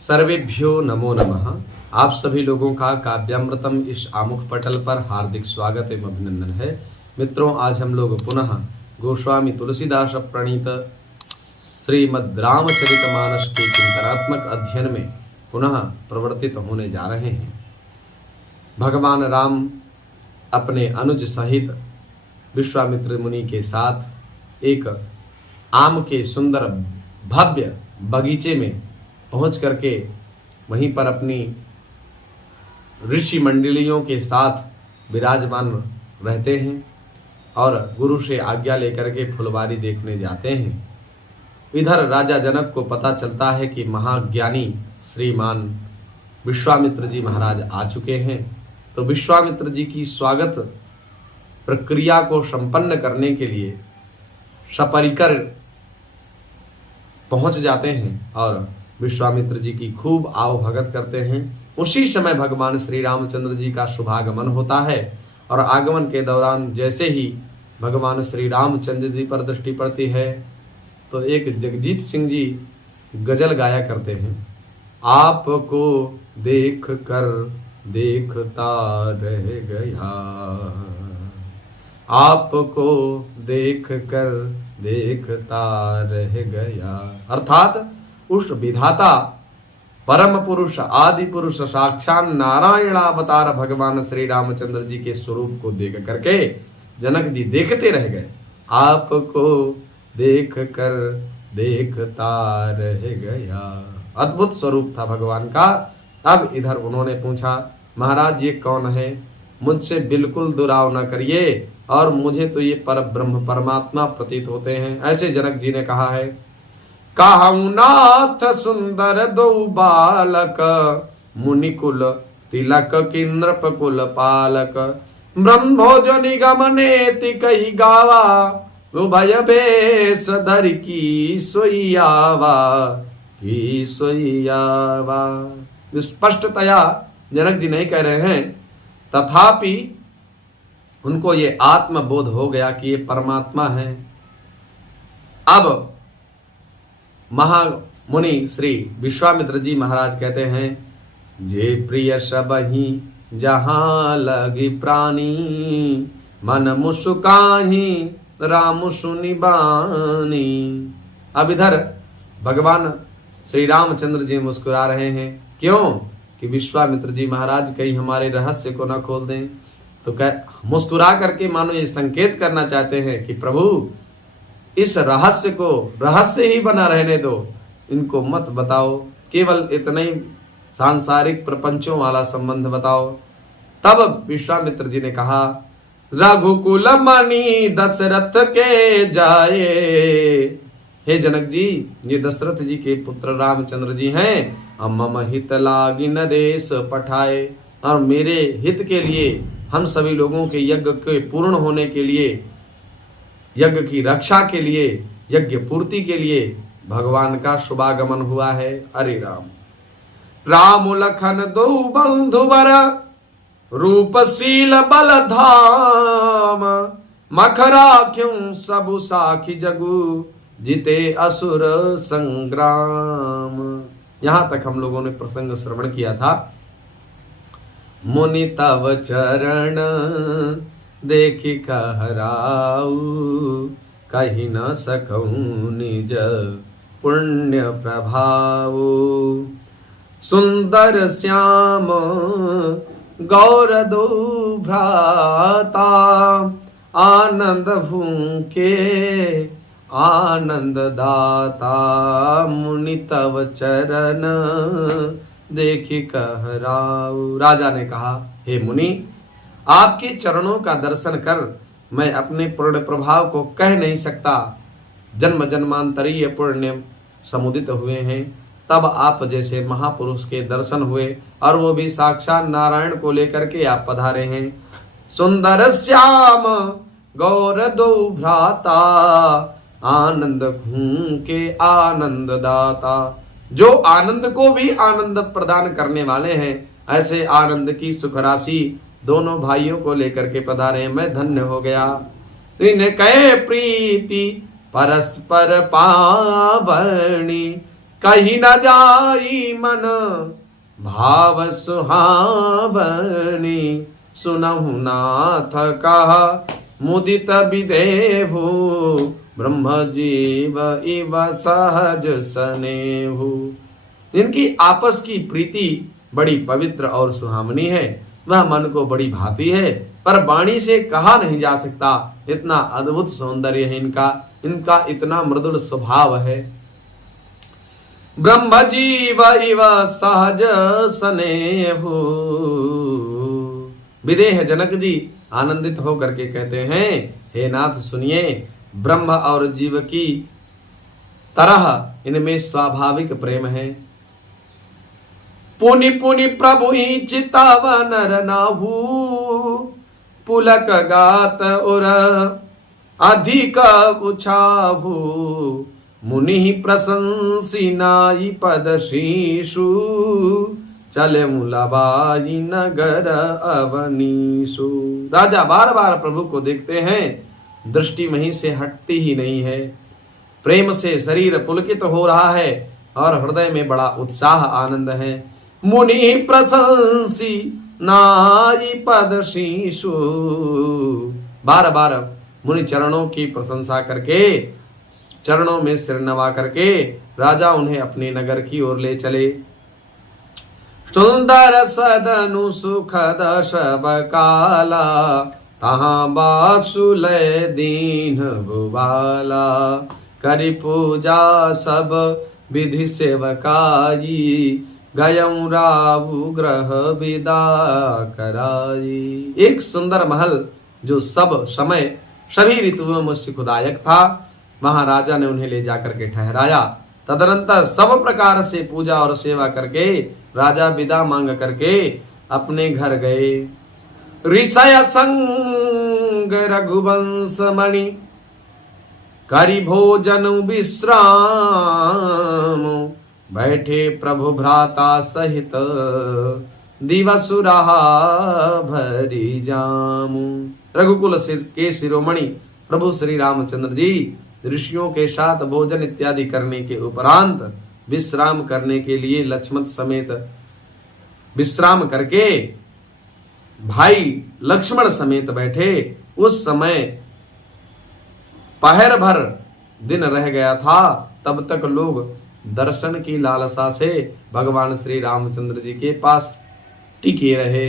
सर्वेभ्यो नमो नमः। आप सभी लोगों का काव्यामृतम इस आमुख पटल पर हार्दिक स्वागत एवं अभिनंदन है। मित्रों, आज हम लोग पुनः गोस्वामी तुलसीदास प्रणीत श्रीमद् रामचरितमानस के चिंतनात्मक अध्ययन में पुनः प्रवर्तित होने जा रहे हैं। भगवान राम अपने अनुज सहित विश्वामित्र मुनि के साथ एक आम के सुंदर भव्य बगीचे में पहुंच करके वहीं पर अपनी ऋषि मंडलियों के साथ विराजमान रहते हैं और गुरु से आज्ञा लेकर के फुलवारी देखने जाते हैं। इधर राजा जनक को पता चलता है कि महाज्ञानी श्रीमान विश्वामित्र जी महाराज आ चुके हैं, तो विश्वामित्र जी की स्वागत प्रक्रिया को संपन्न करने के लिए सपरिकर पहुंच जाते हैं और विश्वामित्र जी की खूब आवभगत करते हैं। उसी समय भगवान श्री रामचंद्र जी का शुभागमन होता है और आगमन के दौरान जैसे ही भगवान श्री रामचंद्र जी पर दृष्टि पड़ती है तो एक जगजीत सिंह जी गजल गाया करते हैं। आपको देख कर देखता रह गया, आपको देख कर देखता रह गया। अर्थात उस विधाता परम पुरुष आदि पुरुष साक्षात नारायण अवतार भगवान श्री रामचंद्र जी के स्वरूप को देख करके जनक जी देखते रह गए। आपको देख कर देखता रह गया। अद्भुत स्वरूप था भगवान का। अब इधर उन्होंने पूछा, महाराज ये कौन है? मुझसे बिल्कुल दुराव न करिए और मुझे तो ये पर ब्रह्म परमात्मा प्रतीत होते हैं। ऐसे जनक जी ने कहा है, कहूँ नाथ सुंदर दो बालक, मुनिकुल तिलक किन्नप कुल पालक। ब्रह्मभोज निगम नेति कही गावा, उभय बेश धर की सोइयावा की सोइयावा। स्पष्टतया जनक जी नहीं कह रहे हैं, तथापि उनको ये आत्मबोध हो गया कि ये परमात्मा है। अब महामुनि श्री विश्वामित्र जी महाराज कहते हैं, जे प्रिय सबहि जहां लगी प्राणी, मन मुस्काही राम सुनि बानी। अब इधर भगवान श्री रामचंद्र जी मुस्कुरा रहे हैं। क्यों? कि विश्वामित्र जी महाराज कहीं हमारे रहस्य को न खोल दें। तो मुस्कुरा करके मानो ये संकेत करना चाहते हैं कि प्रभु इस रहस्य को रहस्य ही बना रहने दो, इनको मत बताओ, केवल इतना ही सांसारिक प्रपंचों वाला संबंध बताओ। तब विश्वामित्र जी ने कहा, रघुकुल मणि दशरथ के जाए। हे जनक जी, ये दशरथ जी के पुत्र रामचंद्र जी हैं। मम हित लागी नरेश पठाए, और मेरे हित के लिए, हम सभी लोगों के यज्ञ के पूर्ण होने के लिए, यज्ञ की रक्षा के लिए, यज्ञ पूर्ति के लिए भगवान का शुभागमन हुआ है। हरि राम। राम लखन दो बंधुवर, रूपशील बल धाम। मखरा क्यों सबु साखी जगु, जिते असुर संग्राम। यहां तक हम लोगों ने प्रसंग श्रवण किया था। मुनि तव चरण देखि कहराऊ, कही न सकऊं निज पुण्य प्रभाव। सुंदर श्याम गौर दो भ्राता, आनंद भूखे आनंद दाता। मुनि तव चरण देखि कहराऊ। राजा ने कहा, हे मुनि, आपके चरणों का दर्शन कर मैं अपने पूर्ण प्रभाव को कह नहीं सकता। जन्म जन्मांतरीय पुण्य समुदित हुए हैं, तब आप जैसे महापुरुष के दर्शन हुए, और वो भी साक्षात नारायण को लेकर के आप पधारे हैं। सुंदर श्याम गौर दो भ्राता, आनंद घूम के आनंद दाता। जो आनंद को भी आनंद प्रदान करने वाले हैं, ऐसे आनंद की सुख राशि दोनों भाइयों को लेकर के पधारे। मैं धन्य हो गया। इनके प्रीति परस्पर पावनी, कहीं न जाई मन भाव सुहावनी, सुनहु नाथ कहा मुदित विदेहु, ब्रह्म जीव इव सहज सनेहु। इनकी आपस की प्रीति बड़ी पवित्र और सुहावनी है, वह मन को बड़ी भाती है, पर वाणी से कहा नहीं जा सकता। इतना अद्भुत सौंदर्य है इनका इतना मृदुल स्वभाव है। ब्रह्म जीव इव सहज स्नेहु। विदेह जनक जी आनंदित होकर के कहते हैं, हे नाथ सुनिए, ब्रह्म और जीव की तरह इनमें स्वाभाविक प्रेम है। पुनि पुनि प्रभु ही चिताव नर नाहु, पुलक गात उर अधिक उछाहु, मुनि प्रशंसी नाई पद शीशु, चले मुलाबाई नगर अवनीशु। राजा बार बार प्रभु को देखते हैं, दृष्टि वहीं से हटती ही नहीं है। प्रेम से शरीर पुलकित हो रहा है और हृदय में बड़ा उत्साह आनंद है। मुनि प्रशंसी नाई पद शीशु। बार बार मुनि चरणों की प्रशंसा करके, चरणों में सिर नवा करके राजा उन्हें अपने नगर की ओर ले चले। सुंदर सदनु सुखद सब काला, तहाँ बासुलय दीन भुवाला, करि पूजा सब विधि सेवकाई, गयं राहु ग्रह विदा कराई। एक सुंदर महल जो सब समय सभी ऋतुओं में सुखदायक था, वहां राजा ने उन्हें ले जाकर के ठहराया। तदनंतर सब प्रकार से पूजा और सेवा करके राजा विदा मांग करके अपने घर गए। ऋषय संग रघुवंश मणि, करि भोजन विश्राम, बैठे प्रभु भ्राता सहित, दिवस रहा भरी जामु। रघुकुल के शिरोमणि प्रभु श्री रामचंद्र जी ऋषियों के साथ भोजन इत्यादि करने के उपरांत विश्राम करने के लिए लक्ष्मण समेत विश्राम करके भाई लक्ष्मण समेत बैठे। उस समय पहर भर दिन रह गया था, तब तक लोग दर्शन की लालसा से भगवान श्री रामचंद्र जी के पास टिके रहे।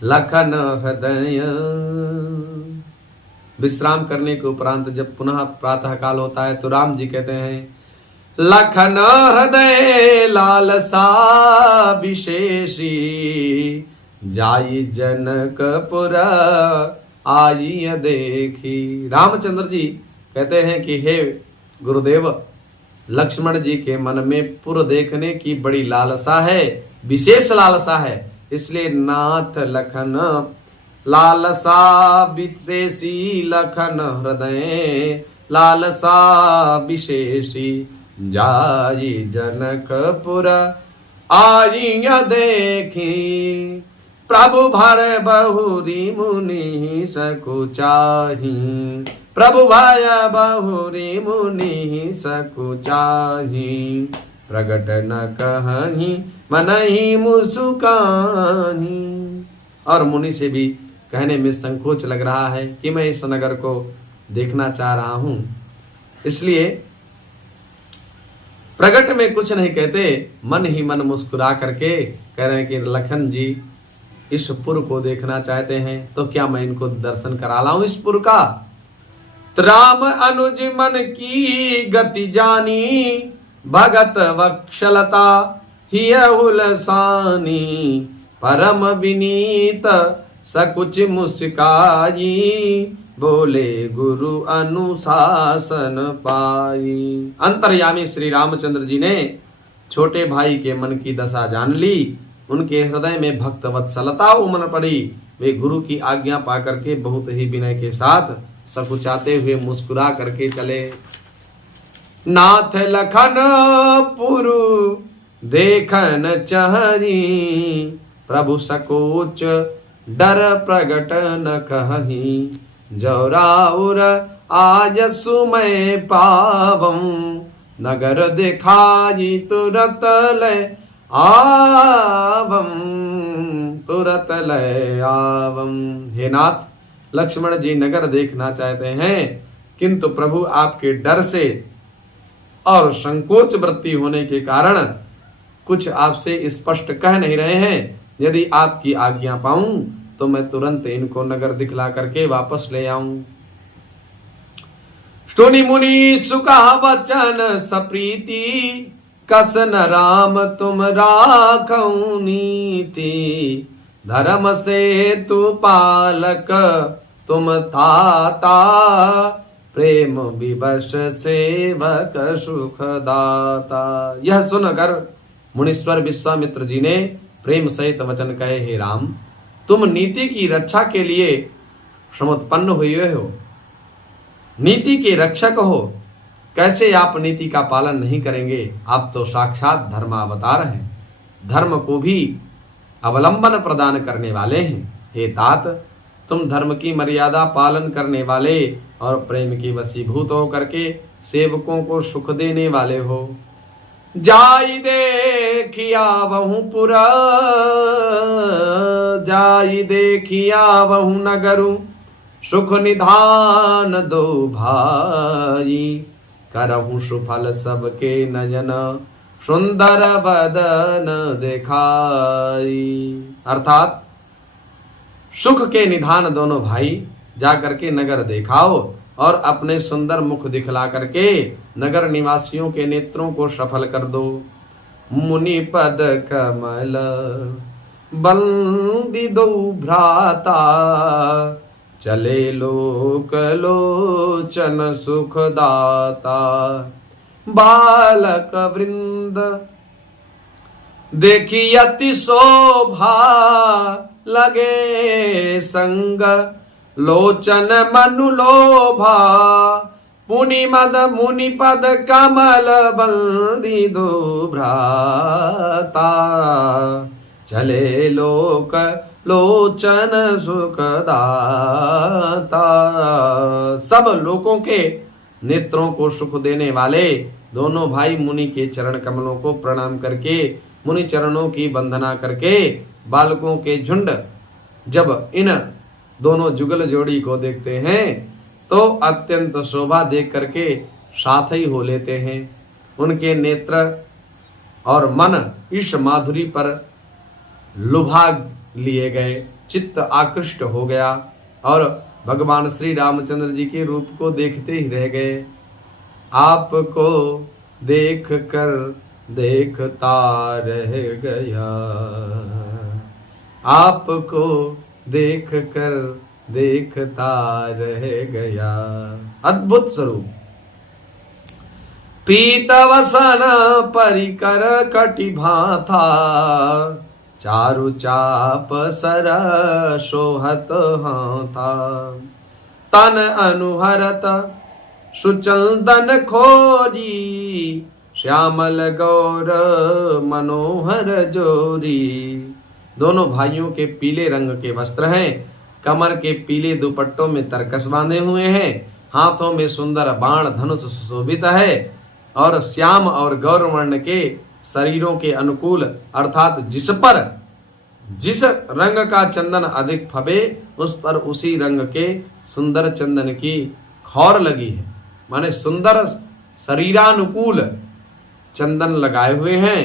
लखन हृदय। विश्राम करने के उपरांत जब पुनः प्रातः काल होता है तो राम जी कहते हैं, लखन हृदय लालसा विशेषी, जाई जनकपुर आई देखी। रामचंद्र जी कहते हैं कि हे गुरुदेव, लक्ष्मण जी के मन में पुर देखने की बड़ी लालसा है, विशेष लालसा है, इसलिए नाथ लखन लालसा विशेषी, लखन हृदय लालसा विशेषी, जाई जनकपुर आई देखी। प्रभु भर बहुरी मुनि सकुचाही, प्रभु भय बहुरी मुनि सकुचाही, प्रगट न कहीं मनहि मुसुकाही। और मुनि से भी कहने में संकोच लग रहा है कि मैं इस नगर को देखना चाह रहा हूं, इसलिए प्रगट में कुछ नहीं कहते, मन ही मन मुस्कुरा करके कह रहे हैं कि लखन जी इस पुर को देखना चाहते हैं, तो क्या मैं इनको दर्शन करा लाऊं इस पुर का। राम अनुज मन की गति जानी, भगत वक्षलता हिय हुलसानी, परम विनीत सकुच मुस्काई, बोले गुरु अनुशासन पाई। अंतर्यामी श्री रामचंद्र जी ने छोटे भाई के मन की दशा जान ली, उनके हृदय में भक्त वत्सलता उमड़ पड़ी। वे गुरु की आज्ञा पाकर के बहुत ही विनय के साथ सकुचाते हुए मुस्कुरा करके चले। नाथ लखन पुरु देखन चहरी, प्रभु सकोच डर प्रगट न कहीं, जौराउर आज सुमय पावं, नगर दिखाई तुरत लय आवम, तुरत लय आवम। हे नाथ, लक्ष्मण जी नगर देखना चाहते हैं, किंतु प्रभु आपके डर से और संकोच वृत्ति होने के कारण कुछ आपसे स्पष्ट कह नहीं रहे हैं। यदि आपकी आज्ञा पाऊं तो मैं तुरंत इनको नगर दिखला करके वापस ले आऊं। सुनि मुनि सुका वचन सप्रीति, कसन राम तुम राखौ नीति। धर्म से तु पालक तुम ताता, प्रेम विवश सेवक सुख दाता। यह सुनकर मुनीश्वर विश्वामित्र जी ने प्रेम सहित वचन कहे, हे राम, तुम नीति की रक्षा के लिए समुत्पन्न हुए हो, नीति के रक्षक हो, कैसे आप नीति का पालन नहीं करेंगे? आप तो साक्षात धर्मावतार हैं, धर्म को भी अवलंबन प्रदान करने वाले हैं। हे तात, तुम धर्म की मर्यादा पालन करने वाले और प्रेम की वशीभूत होकर के सेवकों को सुख देने वाले हो। जाई देखिया बहु पुरा, जाई देखिया बहु नगरु, सुख निधान दो भाई। करहु सुफल सबके नयन, सुंदर बदन दिखाई। अर्थात सुख के निधान दोनों भाई जाकर के नगर दिखाओ और अपने सुंदर मुख दिखला करके नगर निवासियों के नेत्रों को सफल कर दो। मुनि पद कमल बंदी दो भ्राता, चले लोक लोचन सुख दाता। बालक वृंद देखी अति शोभा, लगे संग लोचन मनु लोभा। पुनि मद मुनि पद कमल बंदी दो भ्राता, चले लोक लोचन सुख दाता। सब लोगों के नेत्रों को सुख देने वाले दोनों भाई मुनि के चरण कमलों को प्रणाम करके, मुनि चरणों की वंदना करके, बालकों के झुंड जब इन दोनों जुगल जोड़ी को देखते हैं तो अत्यंत शोभा देख करके साथ ही हो लेते हैं। उनके नेत्र और मन इस माधुरी पर लुभा लिए गए, चित्त आकृष्ट हो गया और भगवान श्री रामचंद्र जी के रूप को देखते ही रह गए। आपको देख कर देखता रह गया, आपको देख कर देखता रह गया। अद्भुत स्वरूप। पीतवसन परिकर कटिभा था, चारु चाप सर सोहत था। तन अनुहरत सुचंदन खोरी, श्यामल गौर मनोहर जोरी। दोनों भाइयों के पीले रंग के वस्त्र हैं, कमर के पीले दुपट्टों में तरकस बांधे हुए हैं, हाथों में सुंदर बाण धनुष सुशोभित है और श्याम और गौरवर्ण के शरीरों के अनुकूल अर्थात जिस पर जिस रंग का चंदन अधिक फबे उस पर उसी रंग के सुंदर चंदन की खौर लगी है, माने सुंदर शरीरानुकूल चंदन लगाए हुए हैं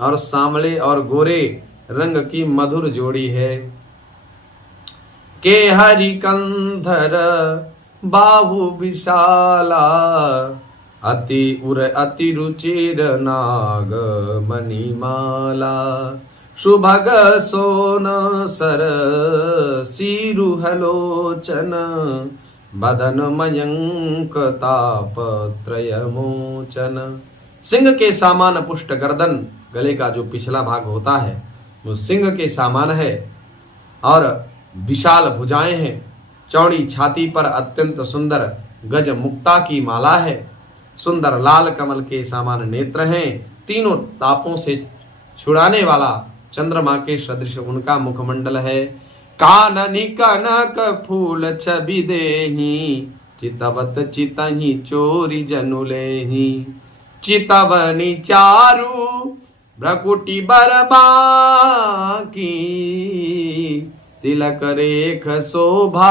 और सांवले और गोरे रंग की मधुर जोड़ी है। के हरि कंधर बाहु विशाला, अति उर अति रुचिर नाग मणिमाला। सुभग सोन सर सीरुहलोचन, बदन मयंक ताप त्रयमोचन। सिंह के सामान पुष्ट गर्दन, गले का जो पिछला भाग होता है वो सिंह के समान है और विशाल भुजाएं हैं। चौड़ी छाती पर अत्यंत सुंदर गज मुक्ता की माला है। सुंदर लाल कमल के समान नेत्र हैं। तीनों तापों से छुड़ाने वाला चंद्रमा के सदृश उनका मुखमंडल है। काननि कनक फूल छवि देहि, चितवत चितहि चोरी जनु लेहि। चितवनी चारु भ्रकुटी बरबा की, तिलक रेख शोभा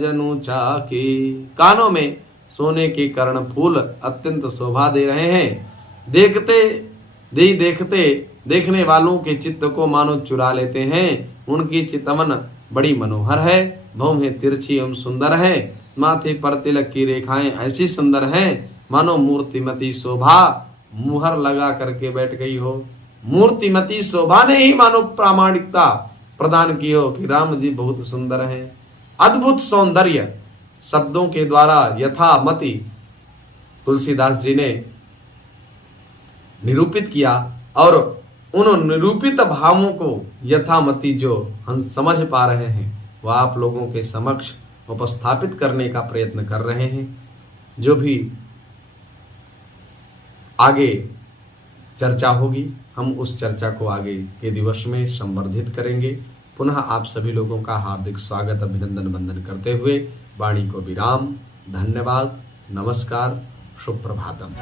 जनु चाकी। कानों में सोने के कर्ण फूल अत्यंत शोभा दे रहे हैं। देखते देखने वालों के चित्त को मानो चुरा लेते हैं। उनकी चितवन बड़ी मनोहर है, भौहें तिरछी एवं सुंदर है, माथे पर तिलक की रेखाएं ऐसी सुंदर हैं मानो मूर्तिमती शोभा मुहर लगा करके बैठ गई हो। मूर्तिमती शोभा ने ही मानो प्रामाणिकता प्रदान की हो कि राम जी बहुत सुंदर हैं। अद्भुत सौंदर्य शब्दों के द्वारा यथामति तुलसीदास जी ने निरूपित किया और उन निरूपित भावों को यथामति जो हम समझ पा रहे हैं वह आप लोगों के समक्ष उपस्थापित करने का प्रयत्न कर रहे हैं। जो भी आगे चर्चा होगी हम उस चर्चा को आगे के दिवस में संवर्धित करेंगे। पुनः आप सभी लोगों का हार्दिक स्वागत अभिनंदन वंदन करते हुए वाणी को विराम। धन्यवाद, नमस्कार, शुभ प्रभातम।